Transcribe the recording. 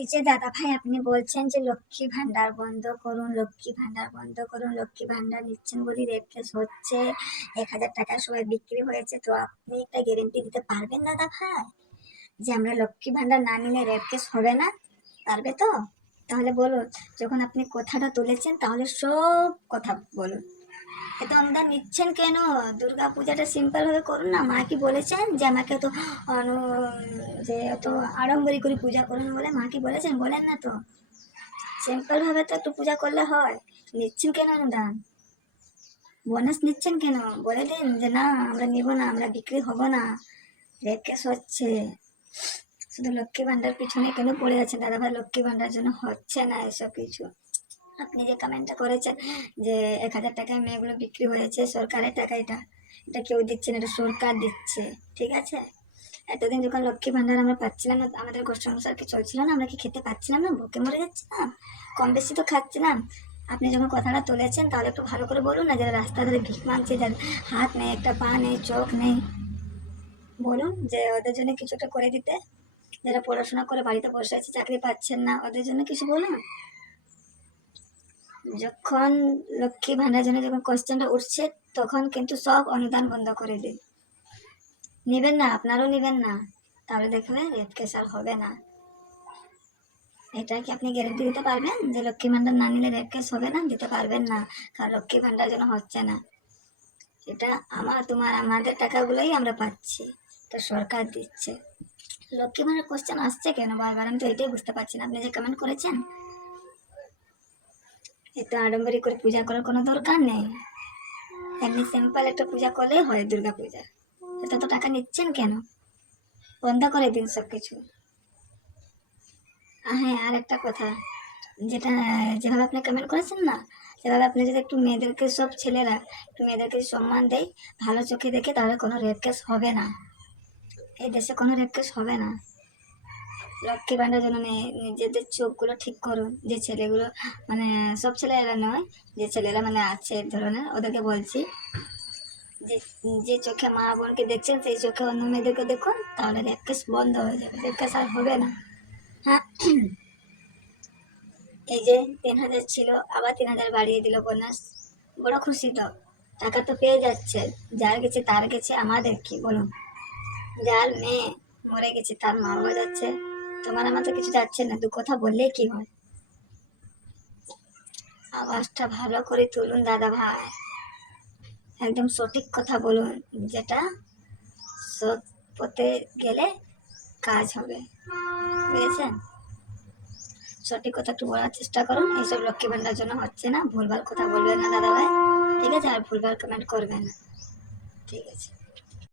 এই যে দাদা ভাই আপনি বলছেন যে লক্ষ্মী ভান্ডার বন্ধ করুন, লক্ষ্মী ভান্ডার বন্ধ করুন, লক্ষ্মী ভান্ডার নিচ্ছেন বলে রেপ কেস হচ্ছে, 1,000 টাকা সবাই বিক্রি হয়েছে, তো আপনি একটা গ্যারেন্টি দিতে পারবেন দাদা ভাই যে আমরা লক্ষ্মী ভান্ডার না নিলে রেপ কেস হবে না? পারবে তো? তাহলে বলুন, যখন আপনি কথাটা তুলেছেন তাহলে সব কথা বলুন। এত অনুদান নিচ্ছেন কেন? দুর্গা পূজাটা সিম্পল ভাবে করুন না। মা কি বলেছেন যে আমাকে তো যে এত আড়ম্বরি করে পূজা করুন বলে? মা কি বলেছেন? বলেন না তো। সিম্পল ভাবে তো একটু পূজা করলে হয়। নিচ্ছেন কেন অনুদান? বোনাস নিচ্ছেন কেন? বলে দিন যে না আমরা নিব না, আমরা বিক্রি হব না, রেপ কেস হচ্ছে। শুধু লক্ষ্মী ভান্ডার পিছনে কেন পড়ে আছেন দাদা ভাই? লক্ষ্মী ভান্ডার জন্য হচ্ছে না এসব কিছু। আপনি যে কমেন্টটা করেছেন যে 1,000 টাকায় মেয়েগুলো বিক্রি হয়েছে, সরকারের টাকা, এটা এটা কেউ দিচ্ছে না, এটা সরকার দিচ্ছে। ঠিক আছে? এতদিন যখন লক্ষ্মী ভান্ডার আমরা পাচ্ছিলাম না, আমাদের গোষ্ঠ সংসার কি চলছিল না? আমরা কি খেতে পাচ্ছিলাম না? ভুকে মরে যাচ্ছিলাম? কম বেশি তো খাচ্ছিলাম। আপনি যখন কথাটা তুলেছেন তাহলে একটু ভালো করে বলুন না, যারা রাস্তা ধরে ভিক মাংছে, যার হাত নেই, একটা পা নেই, চোখ নেই, বলুন যে ওদের জন্য কিছু একটা করে দিতে। যারা পড়াশোনা করে বাড়িতে বসে আছে, চাকরি পাচ্ছেন না, ওদের জন্য কিছু বলুন। যখন লক্ষ্মী ভান্ডার জন্য যখন কোশ্চেনটা উঠছে, তখন কিন্তু সব অনুদান বন্ধ করে দিন। নেবেন না? আপনারও নেবেন না? তাহলে দেখবেন রেপ কেস আর হবে না। এটা কি আপনি গ্যারেন্টি দিতে পারবেন যে লক্ষ্মী ভান্ডার না নিলে রেপ কেস হবে না? দিতে পারবেন না, কারণ লক্ষ্মী ভান্ডার যেন হচ্ছে না। এটা আমাদের টাকাগুলোই আমরা পাচ্ছি, তো সরকার দিচ্ছে। লক্ষ্মী ভান্ডার কোশ্চেন আসছে কেন বারবার? আমি তো এটাই বুঝতে পারছি না। আপনি যে কমেন্ট করেছেন, এত আড়ম্বরি করে পূজা করার কোনো দরকার নেই। এমনি সিম্পল একটা পূজা করলেই হয়, দুর্গা পূজা। এত টাকা নিচ্ছেন কেন? বন্ধ করে দিন সব কিছু। হ্যাঁ, আর একটা কথা, যেটা যেভাবে আপনি কমেন্ট করেছেন না, সেভাবে আপনি যদি একটু মেয়েদেরকে, সব ছেলেরা একটু মেয়েদেরকে সম্মান দেয়, ভালো চোখে দেখে, তাহলে কোনো রেপ কেস হবে না। এই দেশে কোনো রেপ কেস হবে না। লক্ষ্মী ভান্ডার জন্য নিজেদের চোখগুলো ঠিক করুন। যে ছেলেগুলো মানে, সব ছেলেরা নয়, যে ছেলেরা মানে আছে এক ধরনের, ওদেরকে বলছি যে যে চোখে মা বোনকে দেখছেন সেই চোখে অন্য মেয়েদেরকে দেখুন, তাহলে রেপ কেস বন্ধ হয়ে যাবে, রেপ কেস আর হবে না। হ্যাঁ, এই যে 3,000 ছিল, আবার 3,000 বাড়িয়ে দিল বোনাস। বড় খুশি তো, টাকা তো পেয়ে যাচ্ছে। যার গেছে তার গেছে, আমাদের কি বলুন? যার মেয়ে মরে গেছে তার মা বাবা যাচ্ছে, তোমার আমার তো কিছু যাচ্ছে না। দু কথা বললেই কি হয়? আওয়াজটা ভালো করে তুলুন দাদা ভাই, একদম সঠিক কথা বলুন, যেটা সৎ পথে গেলে কাজ হবে। বুঝেছেন? সঠিক কথা একটু বলার চেষ্টা করুন। এইসব লক্ষ্মী ভান্ডার জন্য হচ্ছে না, ভুলভাল কথা বলবেন না দাদা ভাই। ঠিক আছে? আর ভুলভাল কমেন্ট করবেন না। ঠিক আছে।